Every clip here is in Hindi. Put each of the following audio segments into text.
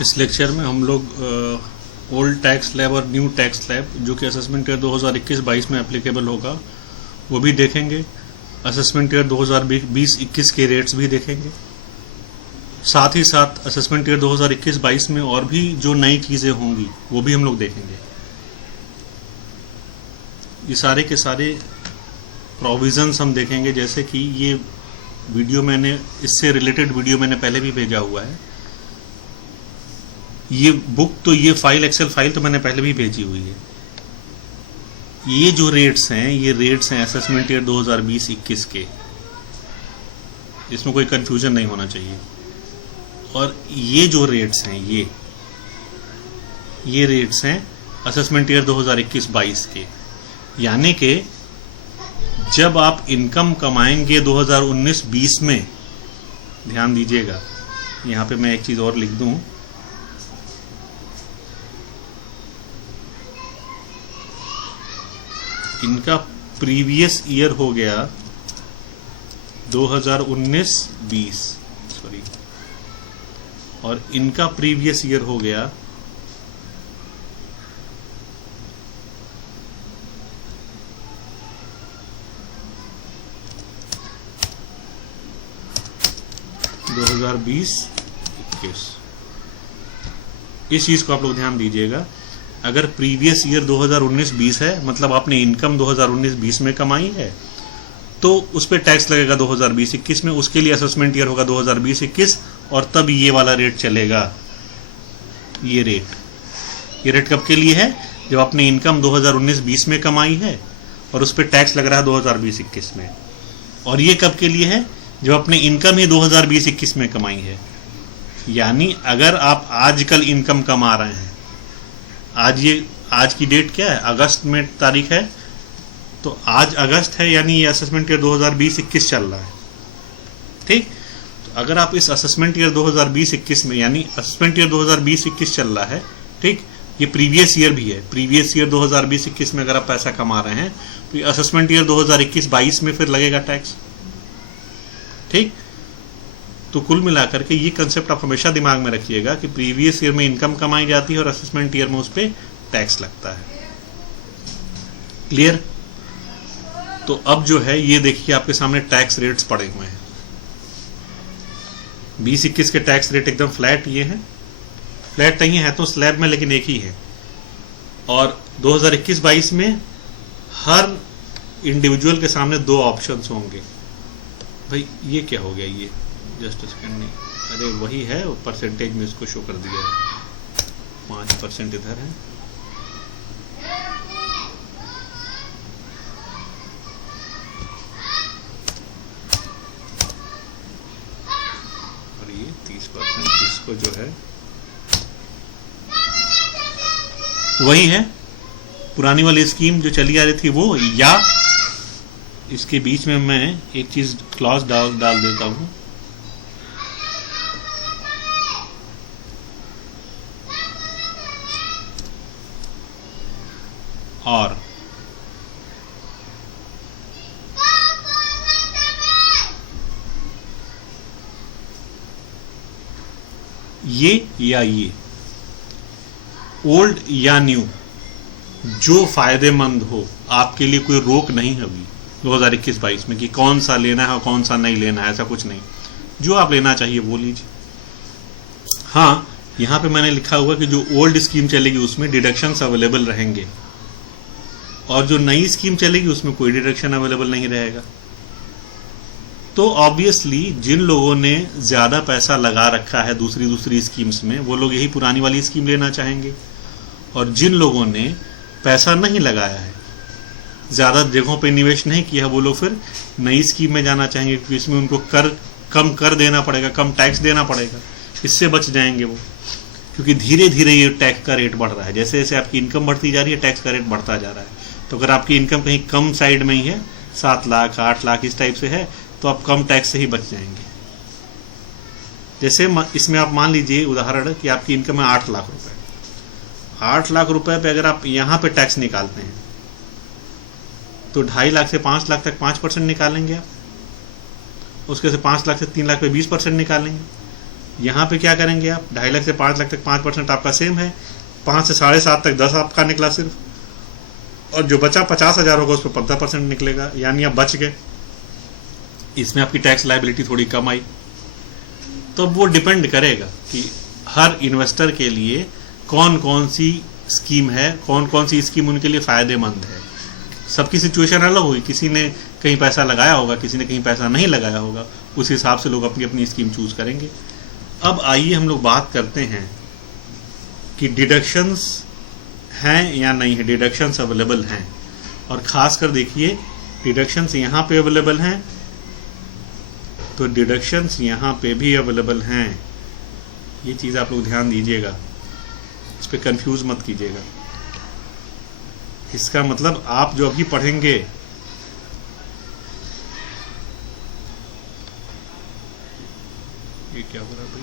इस लेक्चर में हम लोग ओल्ड टैक्स स्लैब और न्यू टैक्स स्लैब जो कि असेसमेंट ईयर 2021-22 में एप्लीकेबल होगा वो भी देखेंगे। असेसमेंट ईयर 2020-21 के रेट्स भी देखेंगे। साथ ही साथ असेसमेंट ईयर 2021-22 में और भी जो नई चीज़ें होंगी वो भी हम लोग देखेंगे। ये सारे के सारे प्रोविजंस हम देखेंगे, जैसे कि ये वीडियो मैंने इससे रिलेटेड वीडियो मैंने पहले भी भेजा हुआ है। ये बुक तो ये फाइल एक्सेल फाइल तो मैंने पहले भी भेजी हुई है। ये जो रेट्स हैं ये रेट्स हैं असेसमेंट ईयर 2020-21 के, इसमें कोई कंफ्यूजन नहीं होना चाहिए। और ये जो रेट्स हैं ये रेट्स हैं असेसमेंट ईयर 2021-22 के, यानी कि जब आप इनकम कमाएंगे 2019-20 में, ध्यान दीजिएगा यहाँ पे मैं एक चीज़ और लिख दूं, इनका प्रीवियस ईयर हो गया 2019-20, सॉरी, और इनका प्रीवियस ईयर हो गया 2020-21। इस चीज को आप लोग ध्यान दीजिएगा। अगर प्रीवियस ईयर 2019-20 है, मतलब आपने इनकम 2019-20 में कमाई है, तो उस पर टैक्स लगेगा 2020-21 में। उसके लिए असेसमेंट ईयर होगा 2020-21 और तब ये वाला रेट चलेगा। ये रेट कब के लिए है? जब आपने इनकम 2019-20 में कमाई है और उस पर टैक्स लग रहा है 2020-21 में। और ये कब के लिए है? जब अपने इनकम ही 2020-21 में कमाई है। यानी अगर आप आजकल इनकम कमा रहे हैं, आज की डेट क्या है? अगस्त में तारीख है, तो आज अगस्त है, यानी ये असेसमेंट ईयर 2020-21 चल रहा है। ठीक, तो अगर आप इस असेसमेंट ईयर 2020-21 में, यानी असेसमेंट ईयर 2020-21 चल रहा है, ठीक, ये प्रीवियस ईयर भी है। प्रीवियस ईयर 2020-21 में अगर आप पैसा कमा रहे हैं तो ये असेसमेंट ईयर 2021-22 में फिर लगेगा टैक्स। ठीक, तो कुल मिलाकर के ये कंसेप्ट आप हमेशा दिमाग में रखिएगा कि प्रीवियस ईयर में इनकम कमाई जाती है और असेसमेंट ईयर में उस पर टैक्स लगता है। क्लियर? तो अब जो है ये देखिए आपके सामने टैक्स रेट्स पड़े हुए हैं। 20-21 के टैक्स रेट एकदम फ्लैट ये हैं। फ्लैट नहीं है तो स्लैब में, लेकिन एक ही है। और 2021-22 में हर इंडिविजुअल के सामने दो ऑप्शंस होंगे। भाई ये क्या हो गया? ये जस्ट सेकंड नहीं, अरे वही है, परसेंटेज में इसको शो कर दिया है। 5% इधर है, और ये 30% इसको जो है वही है पुरानी वाली स्कीम जो चली आ रही थी वो, या इसके बीच में मैं एक चीज क्लॉज डाल देता हूं। और ये या ये, ओल्ड या न्यू, जो फायदेमंद हो, आपके लिए कोई रोक नहीं है अभी 2021-22 में कि कौन सा लेना है और कौन सा नहीं लेना है, ऐसा कुछ नहीं। जो आप लेना चाहिए वो लीजिए। हाँ, यहाँ पे मैंने लिखा हुआ कि जो ओल्ड स्कीम चलेगी उसमें डिडक्शंस अवेलेबल रहेंगे और जो नई स्कीम चलेगी उसमें कोई डिडक्शन अवेलेबल नहीं रहेगा। तो ऑब्वियसली जिन लोगों ने ज़्यादा पैसा लगा रखा है दूसरी स्कीम्स में, वो लोग यही पुरानी वाली स्कीम लेना चाहेंगे। और जिन लोगों ने पैसा नहीं लगाया है, ज़्यादा जगहों पे निवेश नहीं किया, वो लोग फिर नई स्कीम में जाना चाहेंगे, क्योंकि इसमें उनको कम कर देना पड़ेगा, कम टैक्स देना पड़ेगा। इससे बच जाएंगे वो, क्योंकि धीरे धीरे ये टैक्स का रेट बढ़ रहा है। जैसे जैसे आपकी इनकम बढ़ती जा रही है, टैक्स का रेट बढ़ता जा रहा है। तो अगर आपकी इनकम कहीं कम साइड में ही है, 7 लाख 8 लाख इस टाइप से है, तो आप कम टैक्स से ही बच जाएंगे। जैसे इसमें आप मान लीजिए उदाहरण कि आपकी इनकम है 8 लाख रुपए। 8 लाख रुपए पे अगर आप यहाँ पे टैक्स निकालते हैं तो 2.5 लाख से 5 लाख तक 5% निकालेंगे आप। उसके से 5 लाख से 3 लाख पे 20% निकालेंगे। यहाँ पे क्या करेंगे आप, 2.5 लाख से 5 लाख तक 5% आपका सेम है, 5 से 7.5 तक 10 आपका निकला सिर्फ, और जो बचा 50,000 होगा उस पर 15% निकलेगा, यानी आप बच गए। इसमें आपकी टैक्स लायबिलिटी थोड़ी कम आई। तो वो डिपेंड करेगा कि हर इन्वेस्टर के लिए कौन कौन सी स्कीम है, कौन कौन सी स्कीम उनके लिए फ़ायदेमंद है। सबकी सिचुएशन अलग होगी, किसी ने कहीं पैसा लगाया होगा, किसी ने कहीं पैसा नहीं लगाया होगा, उस हिसाब से लोग अपनी अपनी स्कीम चूज करेंगे। अब आइए हम लोग बात करते हैं कि डिडक्शंस हैं या नहीं है, डिडक्शंस अवेलेबल हैं, और ख़ासकर देखिए डिडक्शंस यहाँ पे अवेलेबल हैं, तो डिडक्शंस यहाँ पे भी अवेलेबल हैं। ये चीज़ आप लोग ध्यान दीजिएगा, इस पर कंफ्यूज मत कीजिएगा। इसका मतलब आप जो अभी पढ़ेंगे, ये क्या हो रहा है भाई,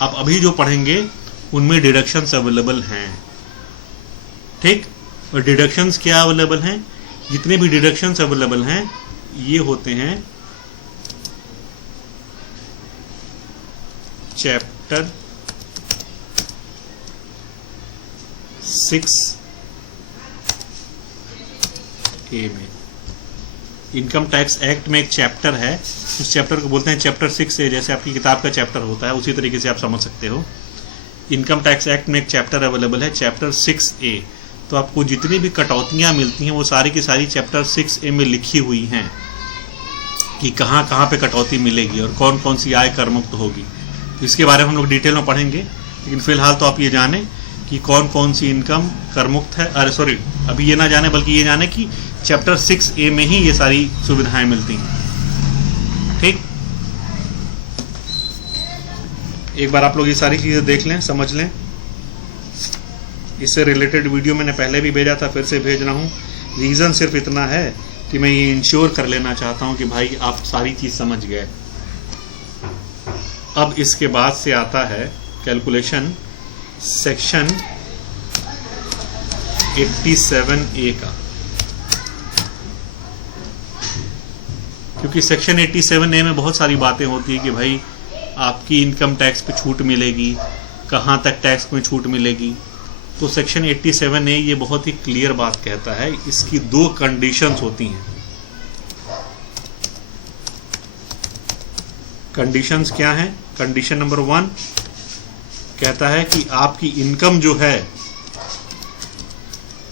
आप अभी जो पढ़ेंगे उनमें डिडक्शंस अवेलेबल हैं, ठीक। और डिडक्शंस क्या अवेलेबल हैं, जितने भी डिडक्शंस अवेलेबल हैं ये होते हैं चैप्टर 6A में। इनकम टैक्स एक्ट में एक चैप्टर है, उस चैप्टर को बोलते हैं चैप्टर 6A, जैसे आपकी किताब का चैप्टर होता है उसी तरीके से आप समझ सकते हो। इनकम टैक्स एक्ट में एक चैप्टर अवेलेबल है, चैप्टर 6A। तो आपको जितनी भी कटौतियाँ मिलती हैं वो सारी की सारी चैप्टर 6A में लिखी हुई हैं कि कहाँ कहाँ पे कटौती मिलेगी और कौन कौन सी आय कर मुक्त होगी। इसके बारे में हम लोग डिटेल में पढ़ेंगे, लेकिन फिलहाल तो आप ये जानें कि कौन कौन सी इनकम कर मुक्त है। अरे सॉरी, अभी ये ना जाने बल्कि ये जाने कि चैप्टर 6A में ही ये सारी सुविधाएं मिलती हैं, ठीक। एक बार आप लोग ये सारी चीज़ें देख लें, समझ लें। इससे रिलेटेड वीडियो मैंने पहले भी भेजा था, फिर से भेज रहा हूँ। रीज़न सिर्फ इतना है कि मैं ये इंश्योर कर लेना चाहता हूँ कि भाई आप सारी चीज़ समझ गए। अब इसके बाद से आता है कैलकुलेशन सेक्शन 87A का, क्योंकि सेक्शन 87A में बहुत सारी बातें होती है कि भाई आपकी इनकम टैक्स पे छूट मिलेगी, कहाँ तक टैक्स में छूट मिलेगी। तो सेक्शन 87A ये बहुत ही क्लियर बात कहता है, इसकी 2 कंडीशंस होती हैं। कंडीशंस क्या हैं? कंडीशन नंबर 1 कहता है कि आपकी इनकम जो है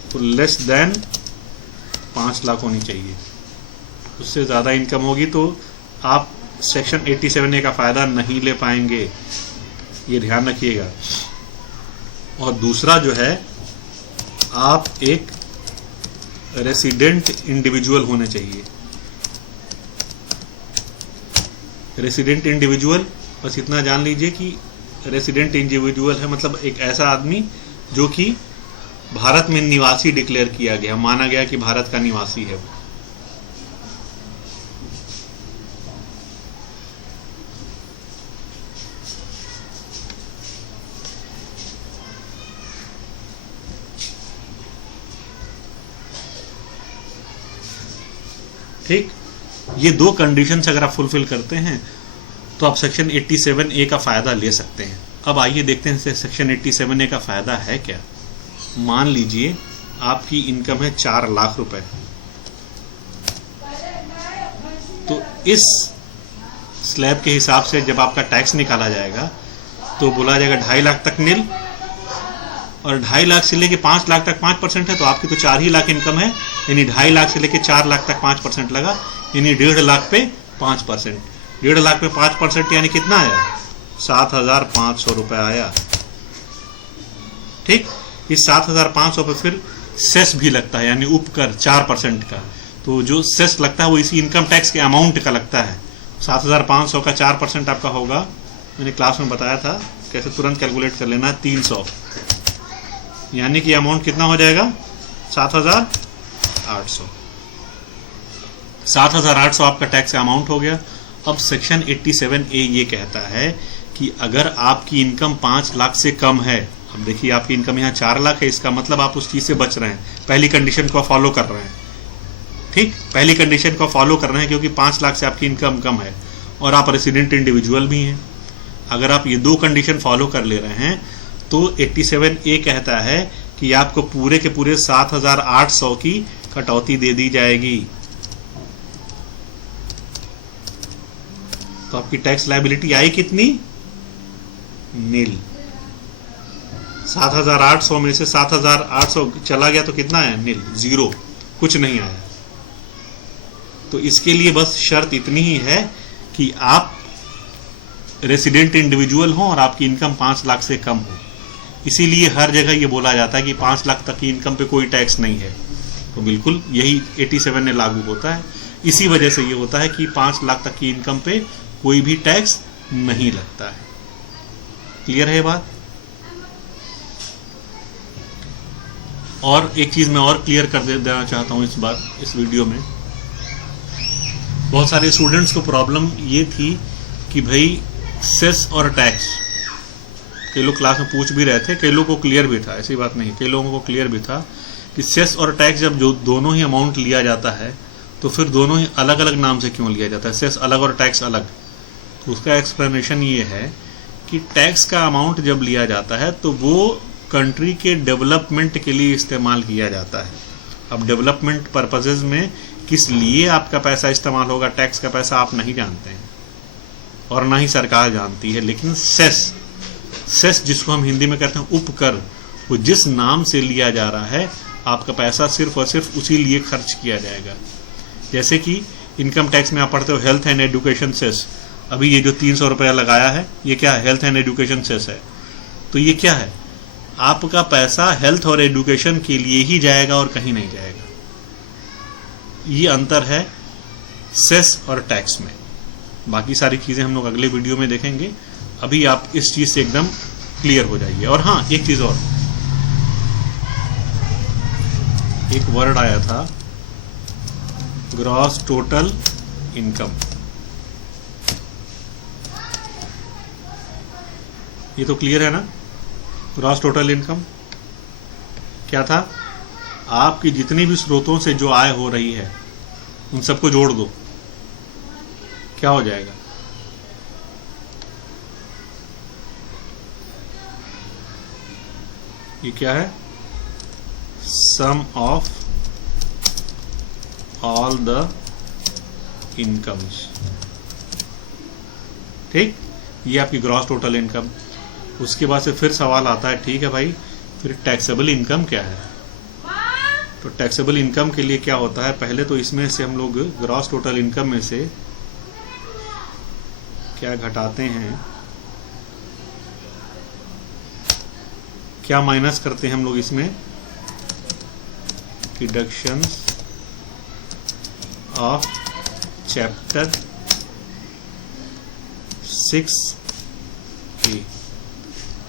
वो लेस देन 5 लाख होनी चाहिए। उससे ज़्यादा इनकम होगी तो आप सेक्शन 87A का फ़ायदा नहीं ले पाएंगे, ये ध्यान रखिएगा। और दूसरा जो है, आप एक रेसिडेंट इंडिविजुअल होने चाहिए। रेसिडेंट इंडिविजुअल, बस इतना जान लीजिए कि रेसिडेंट इंडिविजुअल है मतलब एक ऐसा आदमी जो कि भारत में निवासी डिक्लेयर किया गया, माना गया कि भारत का निवासी है। ठीक, ये 2 कंडीशंस अगर आप फुलफिल करते हैं तो आप सेक्शन 87A का फ़ायदा ले सकते हैं। अब आइए देखते हैं सेक्शन 87A का फ़ायदा है क्या। मान लीजिए आपकी इनकम है 4 लाख रुपए, तो इस स्लैब के हिसाब से जब आपका टैक्स निकाला जाएगा तो बोला जाएगा 2.5 लाख तक नील, और 2.5 लाख से लेके 5 लाख तक 5% है, तो आपकी तो 4 ही लाख इनकम है, यानी 2.5 लाख से लेके 4 लाख तक 5% लगा, यानी 1.5 लाख पे 5%। 1.5 लाख पे 5% यानी कितना आया? 7,500 रुपये आया। ठीक, इस 7,500 पे फिर सेस भी लगता है, यानी उपकर 4% का। तो जो सेस लगता है वो इसी इनकम टैक्स के अमाउंट का लगता है। 7,500 का 4% आपका होगा, मैंने क्लास में बताया था कैसे तुरंत कैलकुलेट कर लेना है, 300, यानी कि अमाउंट कितना हो जाएगा? 7,800। 7,800 आपका टैक्स का अमाउंट हो गया। अब सेक्शन 87A ये कहता है कि अगर आपकी इनकम 5 लाख से कम है, अब देखिए आपकी इनकम यहाँ 4 लाख है, इसका मतलब आप उस चीज से बच रहे हैं, पहली कंडीशन को फॉलो कर रहे हैं। ठीक, पहली कंडीशन को फॉलो कर रहे हैं क्योंकि 5 लाख से आपकी इनकम कम है और आप रेसिडेंट इंडिविजुअल भी हैं। अगर आप ये 2 कंडीशन फॉलो कर ले रहे हैं तो 87A कहता है कि आपको पूरे के पूरे 7,800 की कटौती दे दी जाएगी। तो आपकी टैक्स लायबिलिटी आई कितनी? नील। 7,800 में से 7,800 चला गया तो कितना है? नील, 0, कुछ नहीं आया। तो इसके लिए बस शर्त इतनी ही है कि आप रेसिडेंट इंडिविजुअल हो और आपकी इनकम 5 लाख से कम हो। इसीलिए हर जगह ये बोला जाता है कि 5 लाख तक की इनकम पे कोई टैक्स नहीं है। तो बिल्कुल यही 87 में लागू होता है। इसी वजह से ये होता है कि 5 लाख तक की इनकम पे कोई भी टैक्स नहीं लगता है। क्लियर है बात? और एक चीज मैं और क्लियर कर देना चाहता हूं इस वीडियो में। बहुत सारे स्टूडेंट्स को प्रॉब्लम ये थी कि भाई सेस और टैक्स, कई लोग क्लास में पूछ भी रहे थे, कई लोगों को क्लियर भी था, ऐसी बात नहीं, कई लोगों को क्लियर भी था कि सेस और टैक्स जब जो दोनों ही अमाउंट लिया जाता है तो फिर दोनों ही अलग अलग नाम से क्यों लिया जाता है, सेस अलग और टैक्स अलग। तो उसका एक्सप्लेनेशन ये है कि टैक्स का अमाउंट जब लिया जाता है तो वो कंट्री के डेवलपमेंट के लिए इस्तेमाल किया जाता है। अब डेवलपमेंट पर्पजेज में किस लिए आपका पैसा इस्तेमाल होगा, टैक्स का पैसा, आप नहीं जानते हैं और ना ही सरकार जानती है। लेकिन सेस जिसको हम हिंदी में कहते हैं उपकर, वो जिस नाम से लिया जा रहा है आपका पैसा सिर्फ और सिर्फ उसी लिए खर्च किया जाएगा। जैसे कि इनकम टैक्स में आप पढ़ते हो हेल्थ एंड एजुकेशन सेस, अभी ये जो 300 रुपया लगाया है ये क्या है? हेल्थ एंड एजुकेशन सेस है। तो ये क्या है? आपका पैसा हेल्थ और एजुकेशन के लिए ही जाएगा और कहीं नहीं जाएगा। ये अंतर है सेस और टैक्स में। बाकी सारी चीजें हम लोग अगले वीडियो में देखेंगे। अभी आप इस चीज से एकदम क्लियर हो जाइए। और हाँ, एक चीज और, एक वर्ड आया था ग्रॉस टोटल इनकम। ये तो क्लियर है ना? ग्रॉस टोटल इनकम क्या था? आपकी जितनी भी स्रोतों से जो आय हो रही है उन सबको जोड़ दो, क्या हो जाएगा? ये क्या है? सम ऑफ ऑल द इनकम्स। ठीक, ये आपकी ग्रॉस टोटल इनकम। उसके बाद से फिर सवाल आता है, ठीक है भाई, फिर टैक्सेबल इनकम क्या है? तो टैक्सेबल इनकम के लिए क्या होता है? पहले तो इसमें से हम लोग ग्रॉस टोटल इनकम में से क्या घटाते हैं, क्या माइनस करते हैं हम लोग इसमें? डिडक्शंस ऑफ चैप्टर 6A,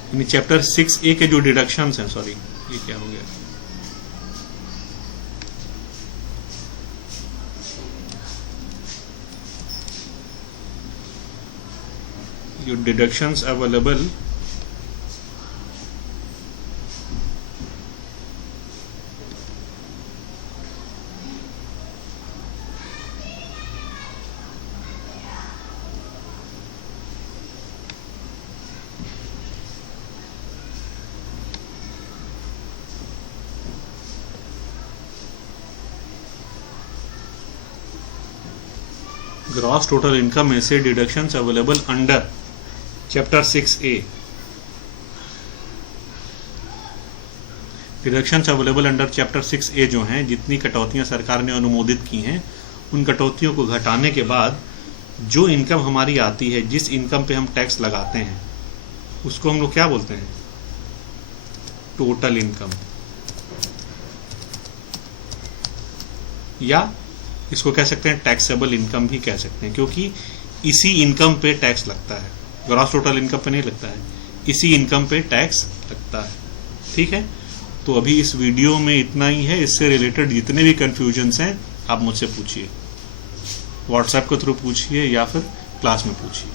यानी चैप्टर 6A के जो डिडक्शंस हैं, सॉरी ये क्या हो गया, जो deductions available gross total income में से deductions available under chapter 6A, deductions available under chapter 6A जो हैं, जितनी कटौतियां सरकार ने अनुमोदित की हैं, उन कटौतियों को घटाने के बाद जो इनकम हमारी आती है, जिस इनकम पे हम टैक्स लगाते हैं, उसको हम लोग क्या बोलते हैं? टोटल इनकम, या इसको कह सकते हैं टैक्सेबल इनकम भी कह सकते हैं, क्योंकि इसी इनकम पे टैक्स लगता है, ग्रॉस टोटल इनकम पे नहीं लगता है, इसी इनकम पे टैक्स लगता है। ठीक है, तो अभी इस वीडियो में इतना ही है। इससे रिलेटेड जितने भी कंफ्यूजन्स हैं आप मुझसे पूछिए, व्हाट्सएप के थ्रू पूछिए या फिर क्लास में पूछिए।